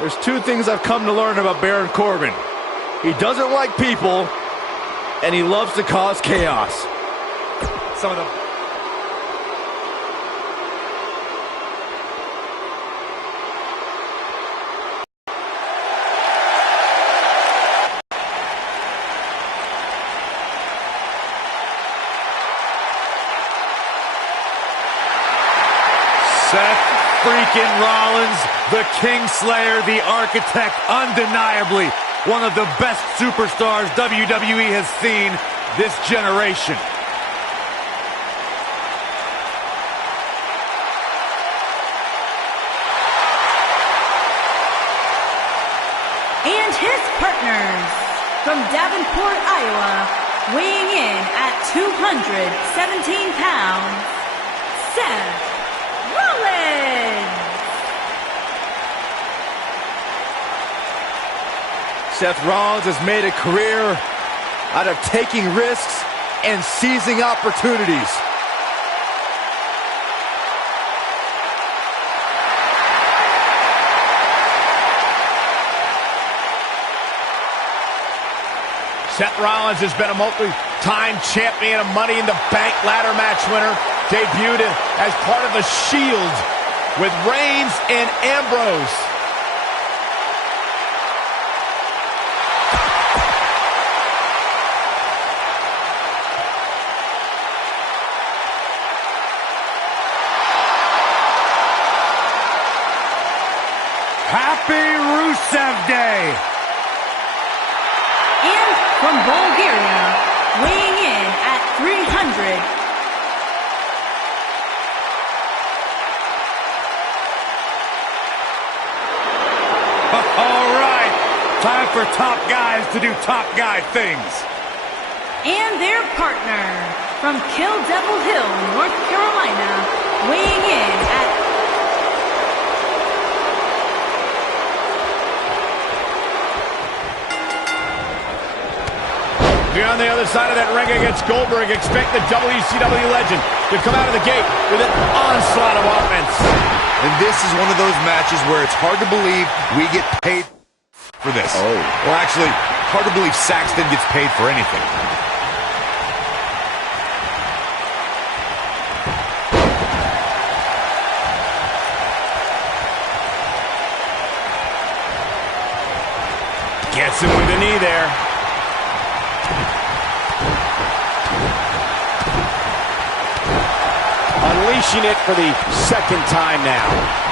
There's two things I've come to learn about Baron Corbin. He doesn't like people, and he loves to cause chaos. Some of the... Seth freaking Rollins, the Kingslayer, the Architect, undeniably one of the best superstars WWE has seen this generation. And his partners, from Davenport, Iowa, weighing in at 217 pounds, Seth Rollins. Seth Rollins has made a career out of taking risks and seizing opportunities. Seth Rollins has been a multi-time champion, a Money in the Bank ladder match winner, debuted as part of the Shield with Reigns and Ambrose. Happy Rusev Day! And from Bulgaria, weighing in at 300. All right, time for top guys to do top guy things. And their partner, from Kill Devil Hill, North Carolina, weighing in at Here on the other side of that ring against Goldberg, expect the WCW legend to come out of the gate with an onslaught of offense. And this is one of those matches where it's hard to believe we get paid for this. Oh. Well, actually, hard to believe Saxton gets paid for anything. Gets him with a knee there. Unleashing it for the second time now.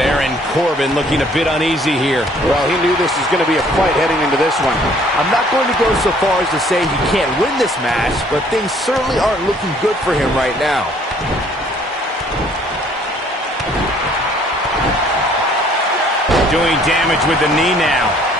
Baron Corbin looking a bit uneasy here. Well, he knew this was going to be a fight heading into this one. I'm not going to go so far as to say he can't win this match, but things certainly aren't looking good for him right now. Doing damage with the knee now.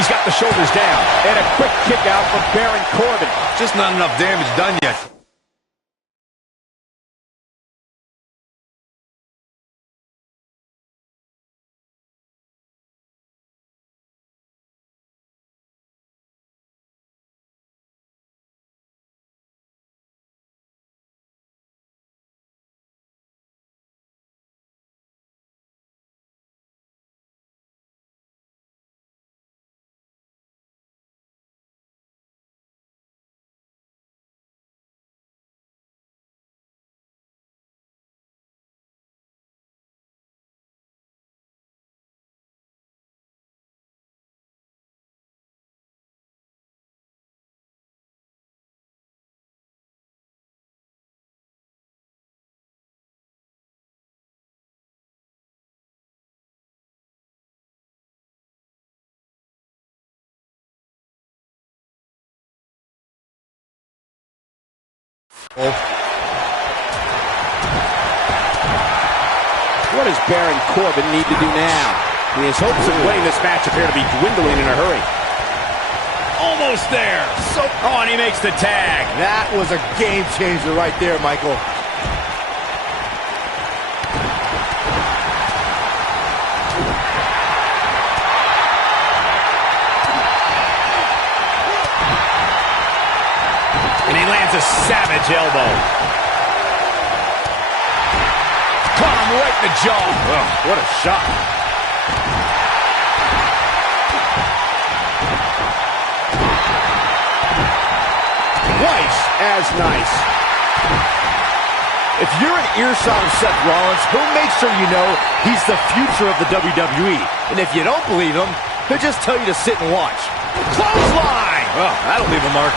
He's got the shoulders down. And a quick kick out from Baron Corbin. Just not enough damage done yet. What does Baron Corbin need to do now? His hopes of winning this match appear to be dwindling in a hurry. Almost there. Oh, and he makes the tag. That was a game changer right there, Michael. And he lands a savage elbow. Caught him right in the jaw. Oh, what a shot. Twice as nice. If you're an earshot of Seth Rollins, he'll make sure you know he's the future of the WWE. And if you don't believe him, he'll just tell you to sit and watch. Clothesline. Oh, that'll leave a mark.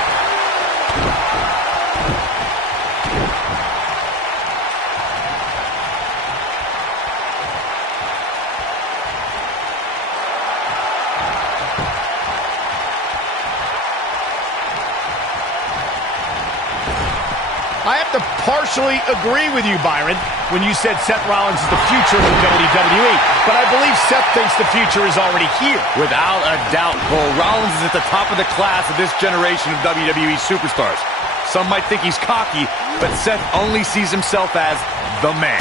I have to partially agree with you, Byron, when you said Seth Rollins is the future of the WWE. But I believe Seth thinks the future is already here. Without a doubt, Cole, Rollins is at the top of the class of this generation of WWE superstars. Some might think he's cocky, but Seth only sees himself as the man.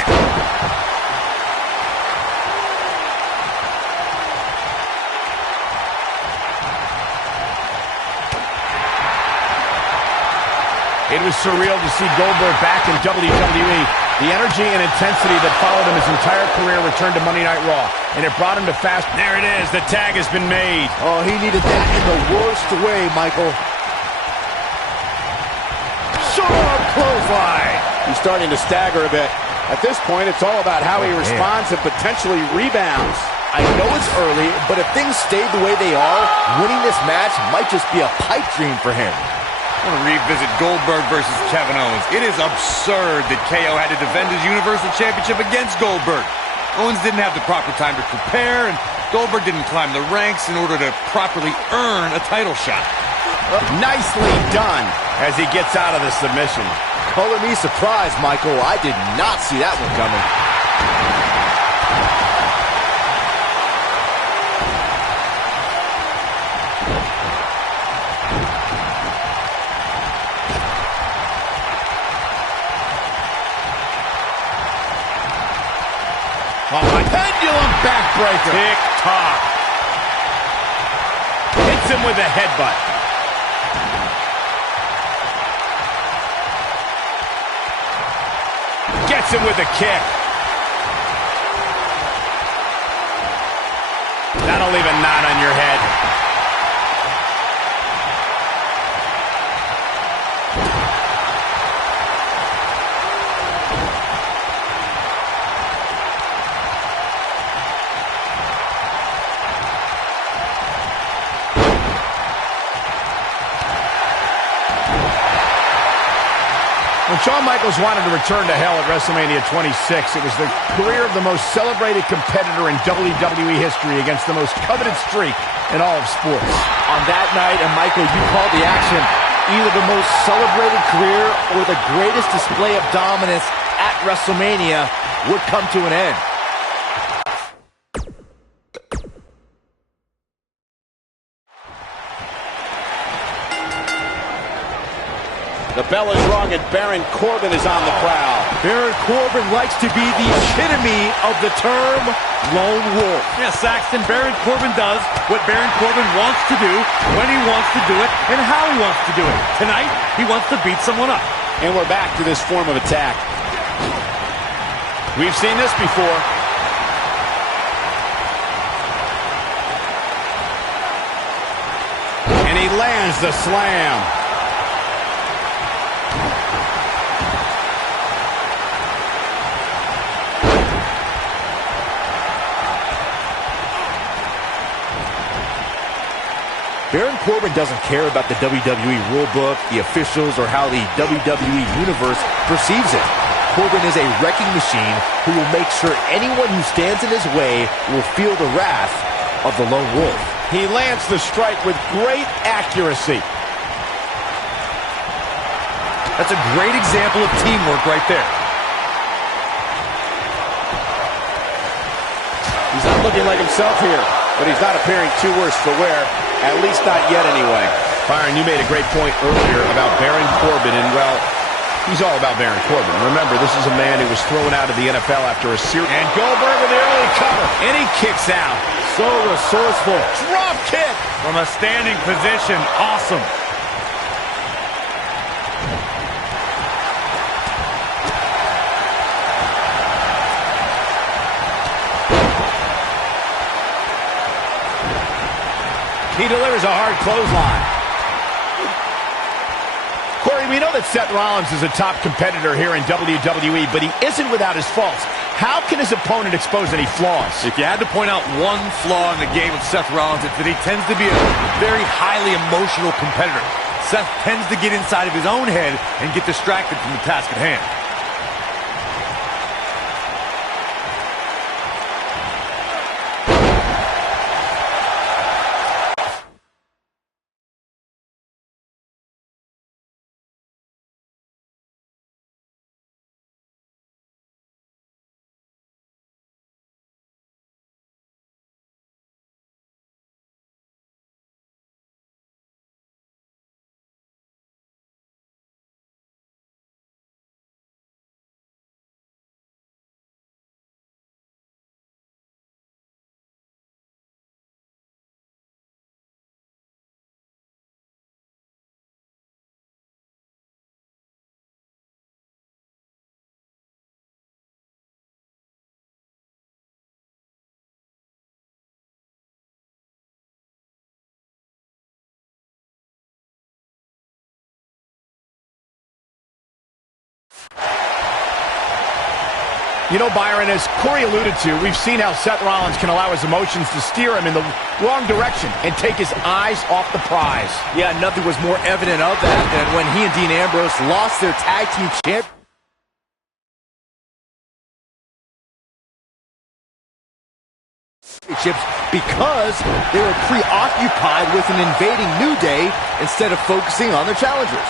It was surreal to see Goldberg back in WWE. The energy and intensity that followed him his entire career returned to Monday Night Raw, and it brought him to fast. There it is. The tag has been made. Oh, he needed that in the worst way, Michael. Short arm clothesline. He's starting to stagger a bit. At this point, it's all about how he responds and potentially rebounds. I know it's early, but if things stayed the way they are, winning this match might just be a pipe dream for him. I want to revisit Goldberg versus Kevin Owens. It is absurd that KO had to defend his Universal Championship against Goldberg. Owens didn't have the proper time to prepare, and Goldberg didn't climb the ranks in order to properly earn a title shot. Nicely done as he gets out of the submission. Color me surprised, Michael. I did not see that one coming. Oh, my pendulum backbreaker. Tick-tock. Hits him with a headbutt. Gets him with a kick. That'll leave a knot on your head. When Shawn Michaels wanted to return to hell at WrestleMania 26, it was the career of the most celebrated competitor in WWE history against the most coveted streak in all of sports. On that night, and Michael, you called the action, either the most celebrated career or the greatest display of dominance at WrestleMania would come to an end. The bell is rung and Baron Corbin is on the prowl. Baron Corbin likes to be the epitome of the term lone wolf. Yeah, Saxton, Baron Corbin does what Baron Corbin wants to do, when he wants to do it, and how he wants to do it. Tonight, he wants to beat someone up. And we're back to this form of attack. We've seen this before. And he lands the slam. Baron Corbin doesn't care about the WWE rulebook, the officials, or how the WWE Universe perceives it. Corbin is a wrecking machine who will make sure anyone who stands in his way will feel the wrath of the lone wolf. He lands the strike with great accuracy. That's a great example of teamwork right there. He's not looking like himself here, but he's not appearing too worse for wear, at least not yet anyway. Byron, you made a great point earlier about Baron Corbin, and, well, he's all about Baron Corbin. Remember, this is a man who was thrown out of the NFL after a series. And Goldberg with the early cover, and he kicks out. So resourceful. Drop kick. From a standing position, awesome. He delivers a hard clothesline. Corey, we know that Seth Rollins is a top competitor here in WWE, but he isn't without his faults. How can his opponent expose any flaws? If you had to point out one flaw in the game of Seth Rollins, it's that he tends to be a very highly emotional competitor. Seth tends to get inside of his own head and get distracted from the task at hand. You know, Byron, as Corey alluded to, we've seen how Seth Rollins can allow his emotions to steer him in the wrong direction and take his eyes off the prize. Yeah, nothing was more evident of that than when he and Dean Ambrose lost their tag team championships because they were preoccupied with an invading New Day instead of focusing on their challengers.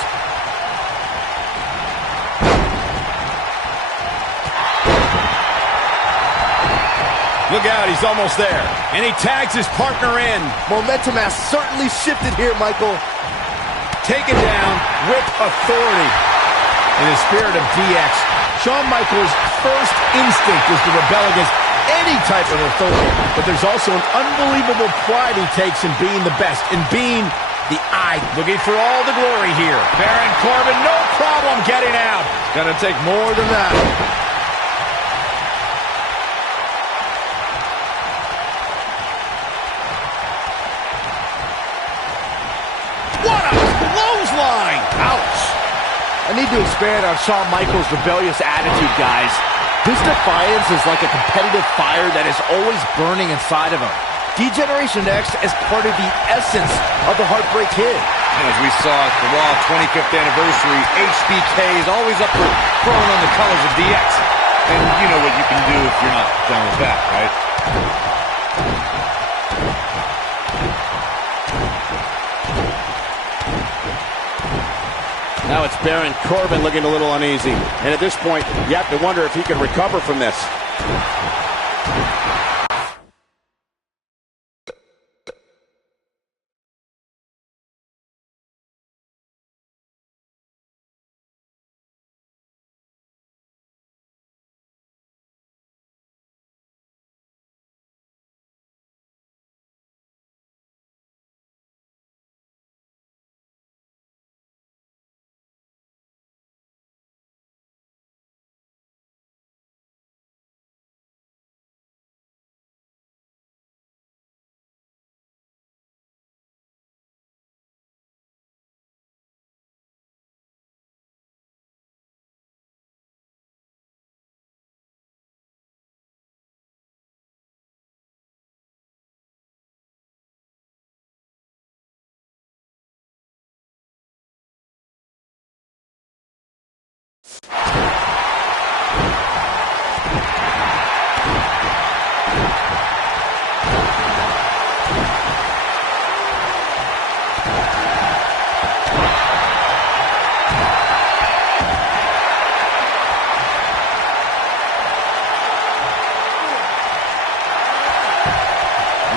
Look out, he's almost there. And he tags his partner in. Momentum has certainly shifted here, Michael. Taken down with authority. In the spirit of DX, Shawn Michaels' first instinct is to rebel against any type of authority. But there's also an unbelievable pride he takes in being the best, in being the eye. Looking for all the glory here. Baron Corbin, no problem getting out. It's gonna take more than that. What a clothesline! Ouch! I need to expand on Shawn Michaels' rebellious attitude, guys. His defiance is like a competitive fire that is always burning inside of him. D-Generation X is part of the essence of the Heartbreak Kid. And as we saw at the Raw 25th anniversary, HBK is always up for throwing on the colors of DX. And you know what you can do if you're not done with that, right? Now it's Baron Corbin looking a little uneasy. And at this point, you have to wonder if he can recover from this.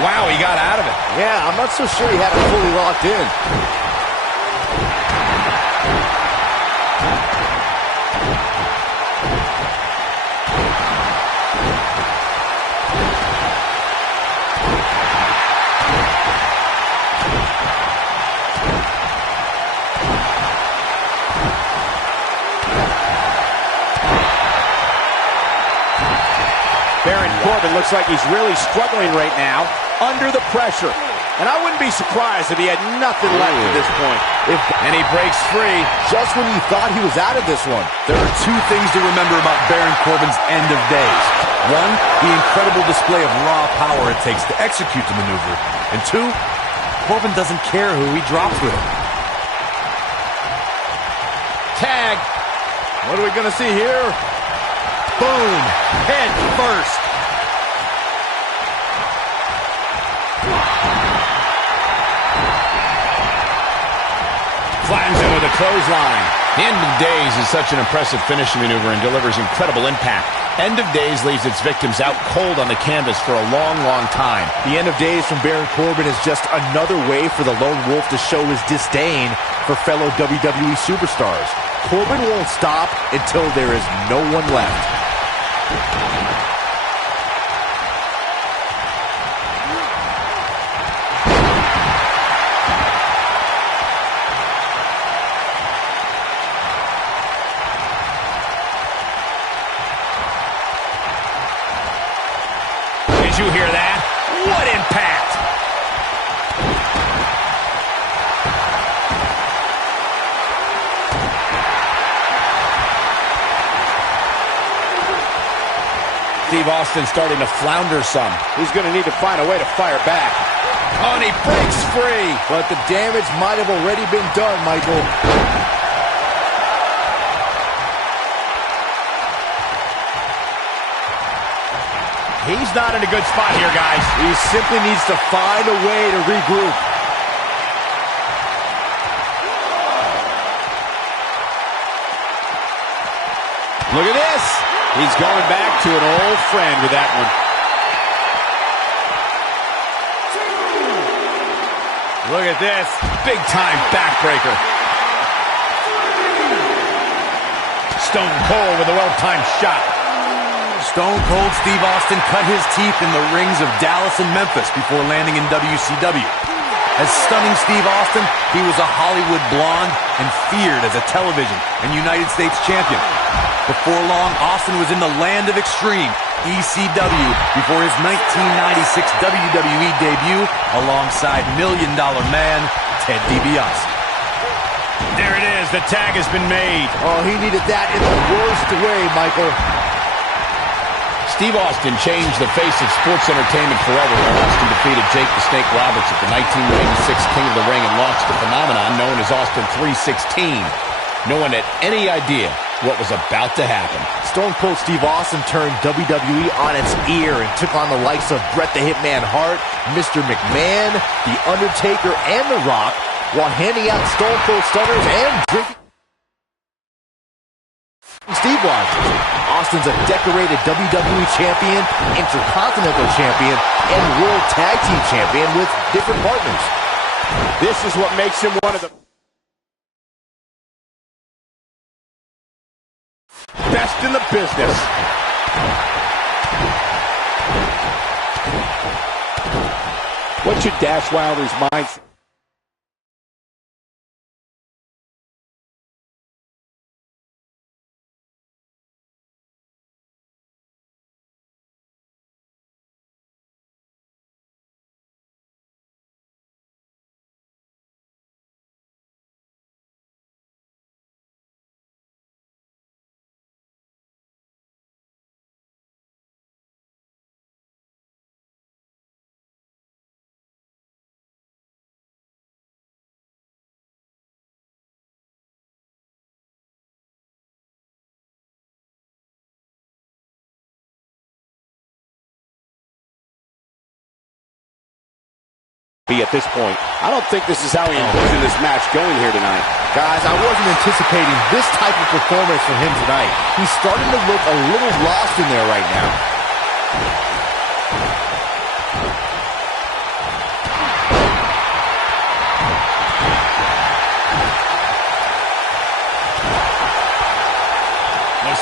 Wow, he got out of it. Yeah, I'm not so sure he had it fully locked in. Baron Corbin looks like he's really struggling right now under the pressure. And I wouldn't be surprised if he had nothing left at this point. And he breaks free. Just when you thought he was out of this one. There are two things to remember about Baron Corbin's end of days. One, the incredible display of raw power it takes to execute the maneuver. And two, Corbin doesn't care who he drops with him. Tag. What are we going to see here? Boom! Head first. Flattens him with a clothesline. The End of Days is such an impressive finishing maneuver and delivers incredible impact. End of Days leaves its victims out cold on the canvas for a long, long time. The End of Days from Baron Corbin is just another way for the Lone Wolf to show his disdain for fellow WWE superstars. Corbin won't stop until there is no one left. Did you hear that? What impact! Steve Austin starting to flounder some. He's going to need to find a way to fire back. Oh, and he breaks free. But the damage might have already been done, Michael. He's not in a good spot here, guys. He simply needs to find a way to regroup. Look at this. He's going back to an old friend with that one. Look at this. Big time backbreaker. Stone Cold with a well-timed shot. Stone Cold Steve Austin cut his teeth in the rings of Dallas and Memphis before landing in WCW. As stunning Steve Austin, he was a Hollywood blonde and feared as a television and United States champion. Before long, Austin was in the land of extreme, ECW, before his 1996 WWE debut alongside $1 Million Man Ted DiBiase. There it is. The tag has been made. Oh, he needed that in the worst way, Michael. Steve Austin changed the face of sports entertainment forever when Austin defeated Jake the Snake Roberts at the 1996 King of the Ring and launched the phenomenon known as Austin 316. No one had any idea what was about to happen. Stone Cold Steve Austin turned WWE on its ear and took on the likes of Bret the Hitman Hart, Mr. McMahon, The Undertaker, and The Rock, while handing out Stone Cold Stunners and drinking Steve Austin. Austin's a decorated WWE champion, Intercontinental champion, and World Tag Team champion with different partners. This is what makes him one of the best in the business. What should Dash Wilder's mindset? Be at this point. I don't think this is how he envisioned this match going here tonight. Guys, I wasn't anticipating this type of performance from him tonight. He's starting to look a little lost in there right now.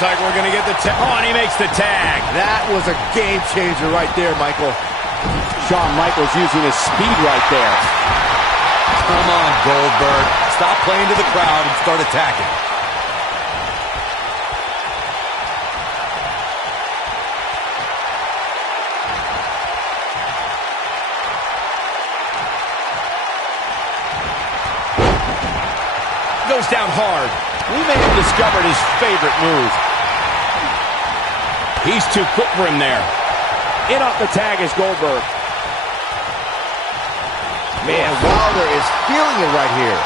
like we're going to get the tag. Oh, and he makes the tag. That was a game changer right there, Michael. Shawn Michaels using his speed right there. Come on, Goldberg. Stop playing to the crowd and start attacking. Goes down hard. We may have discovered his favorite move. He's too quick for him there. In off the tag is Goldberg. Man, Wilder is feeling it right here.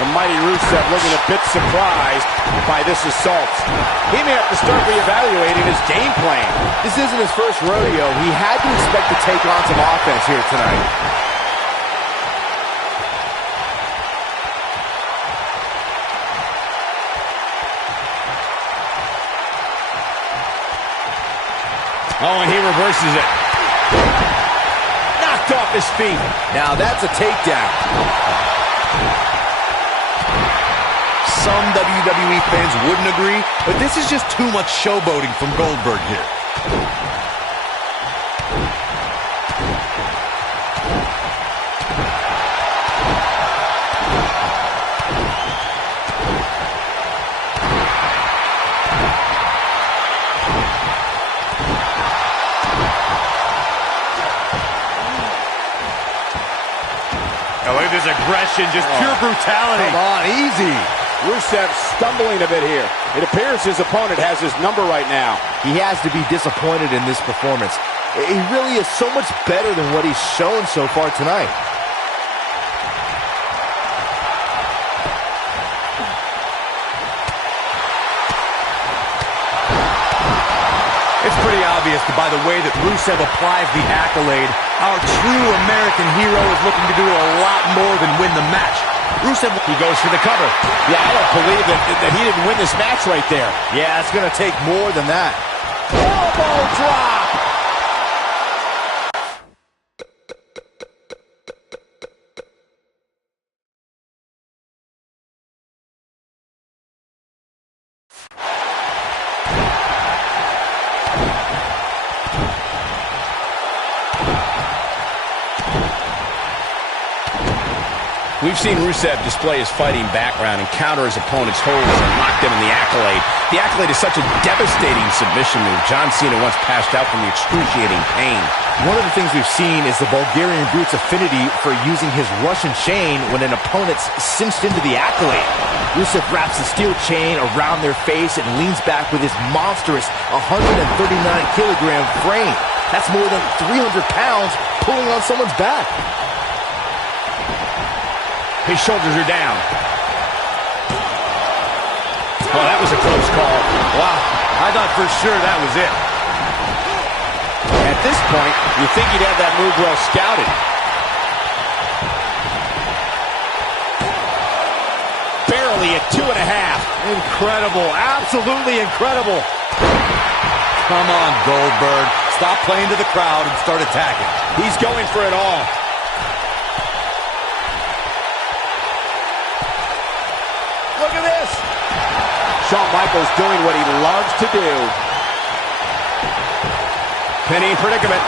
The mighty Rusev looking a bit surprised by this assault. He may have to start reevaluating his game plan. This isn't his first rodeo. He had to expect to take on some offense here tonight. Oh, and he reverses it. Knocked off his feet. Now that's a takedown. Some WWE fans wouldn't agree, but this is just too much showboating from Goldberg here. Oh, look at this aggression, just pure brutality. Come on, easy. Rusev stumbling a bit here. It appears his opponent has his number right now. He has to be disappointed in this performance. He really is so much better than what he's shown so far tonight. It's pretty obvious that by the way that Rusev applies the accolade, our true American hero is looking to do a lot more than win the match. Rusev, He goes for the cover. Yeah, I don't believe that he didn't win this match right there. Yeah, it's going to take more than that. Elbow drop. We've seen Rusev display his fighting background and counter his opponent's holds and lock them in the accolade. The accolade is such a devastating submission move. John Cena once passed out from the excruciating pain. One of the things we've seen is the Bulgarian Brute's affinity for using his Russian chain when an opponent's cinched into the accolade. Rusev wraps the steel chain around their face and leans back with his monstrous 139-kilogram frame. That's more than 300 pounds pulling on someone's back. His shoulders are down. Oh, that was a close call. wow, I thought for sure that was it. At this point, you think he'd have that move well scouted. Barely at 2.5. Incredible, absolutely incredible. Come on, Goldberg. Stop playing to the crowd and start attacking. He's going for it all. Look at this. Shawn Michaels doing what he loves to do. Penny in predicament.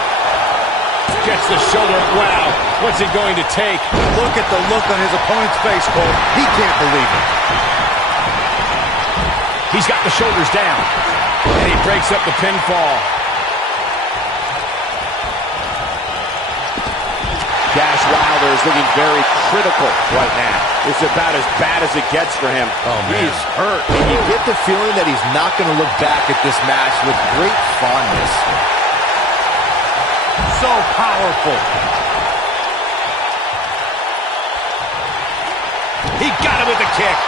Gets the shoulder. Wow. What's he going to take? Look at the look on his opponent's face, Cole. He can't believe it. He's got the shoulders down. And he breaks up the pinfall. Dash Wilder is looking very critical right now. It's about as bad as it gets for him. Oh, man. He's hurt. And you get the feeling that he's not going to look back at this match with great fondness. So powerful. He got him with the kick.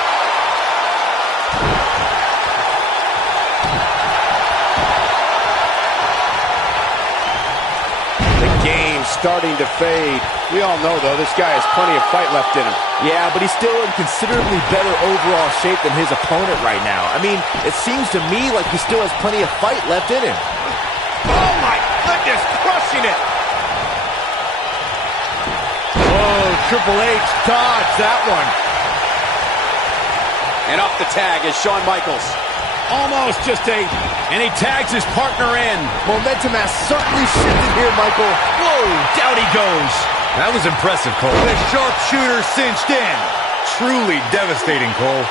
The game's starting to fade. We all know, though, this guy has plenty of fight left in him. Yeah, but he's still in considerably better overall shape than his opponent right now. I mean, it seems to me like he still has plenty of fight left in him. Oh, my goodness. Crushing it. Oh, Triple H dodged that one. And off the tag is Shawn Michaels. Almost and he tags his partner in. Momentum has certainly shifted here, Michael. Whoa, down he goes. That was impressive, Cole. The sharpshooter cinched in. Truly devastating, Cole.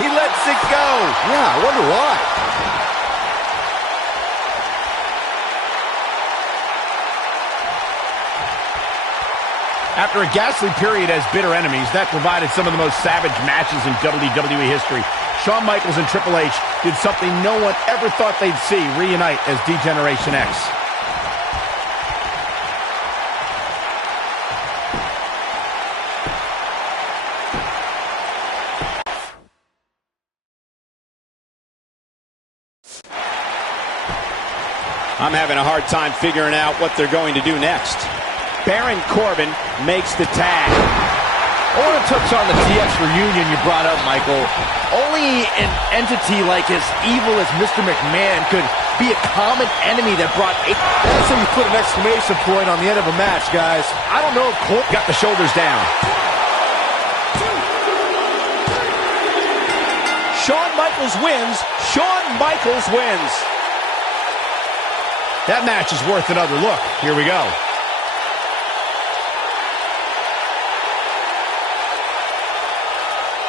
He lets it go. Yeah, I wonder why. After a ghastly period as bitter enemies, that provided some of the most savage matches in WWE history. Shawn Michaels and Triple H did something no one ever thought they'd see reunite as D-Generation X. I'm having a hard time figuring out what they're going to do next. Baron Corbin makes the tag. I want to touch on the DX reunion you brought up, Michael. Only an entity like as evil as Mr. McMahon could be a common enemy that brought eight. That's how you put an exclamation point on the end of a match, guys. I don't know if Cole Got the shoulders down. Shawn Michaels wins. Shawn Michaels wins. That match is worth another look. Here we go.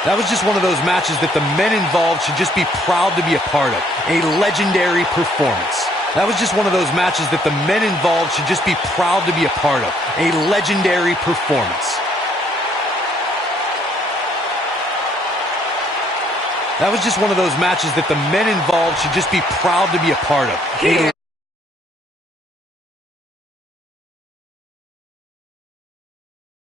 That was just one of those matches that the men involved should just be proud to be a part of. A legendary performance. That was just one of those matches that the men involved should just be proud to be a part of. A legendary performance. That was just one of those matches that the men involved should just be proud to be a part of.